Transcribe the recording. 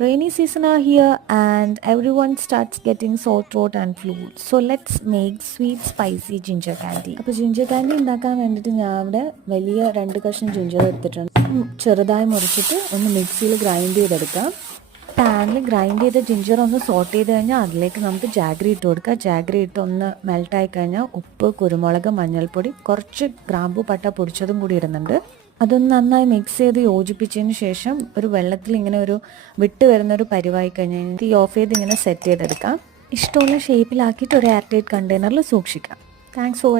Rainy season are here and everyone starts getting sore throat and flu. So let's make sweet spicy ginger candy. അപ്പോൾ ginger candy ഉണ്ടാക്കാൻ വേണ്ടിയിട്ട് ഞാൻ ഇവിടെ വലിയ 2 കഷ്ണം ജിഞ്ചർ എടുത്തിട്ടുണ്ട്. ചെറുതായി മുറിച്ചിട്ട് ഒന്ന് മിക്സിയിൽ ഗ്രൈൻഡ് ചെയ്തെടുക്കാം. പാനിൽ ഗ്രൈൻഡ് ചെയ്ത ജിഞ്ചർ ഒന്ന് സോട്ട് ചെയ്ത് കഴിഞ്ഞാൽ അതിലേക്ക് നമുക്ക് ജാഗ്രി ഇട്ട് കൊടുക്കാം. ജാഗ്രി ഇട്ട് ഒന്ന് മെൽട്ടായി കഴിഞ്ഞാൽ ഉപ്പ്, കുരുമുളക്, മഞ്ഞൾപ്പൊടി, കുറച്ച് ഗ്രാമ്പു പട്ട പൊടിച്ചതും കൂടി ഇടുന്നുണ്ട്. അതൊന്ന് നന്നായി മിക്സ് ചെയ്ത് യോജിപ്പിച്ചതിന് ശേഷം ഒരു വെള്ളത്തിൽ ഇങ്ങനെ ഒരു വിട്ട് വരുന്നൊരു പരിവായി കഴിഞ്ഞാൽ തീ ഓഫ് ചെയ്ത് ഇങ്ങനെ സെറ്റ് ചെയ്തെടുക്കാം. ഇഷ്ടമുള്ള ഷേപ്പിലാക്കിയിട്ട് ഒരു എയർ ടൈറ്റ് കണ്ടെയ്നറിൽ സൂക്ഷിക്കാം. Thanks for